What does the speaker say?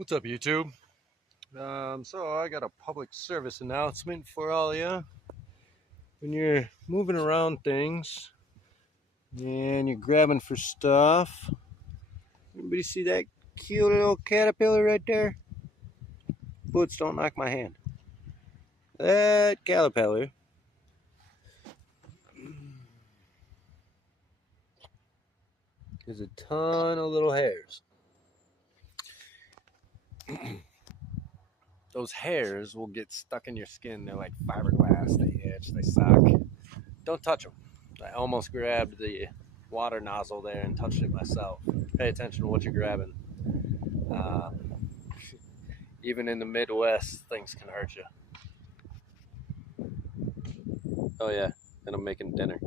What's up, YouTube? So I got a public service announcement for all of you. When you're moving around things and you're grabbing for stuff, anybody see that cute little caterpillar right there? Boots, don't knock my hand. That caterpillar is a ton of little hairs. Those hairs will get stuck in your skin. They're like fiberglass. They itch. They suck. Don't touch them. I almost grabbed the water nozzle there and touched it myself. Pay attention to what you're grabbing. Uh, Even in the Midwest, things can hurt you. Oh yeah, and I'm making dinner.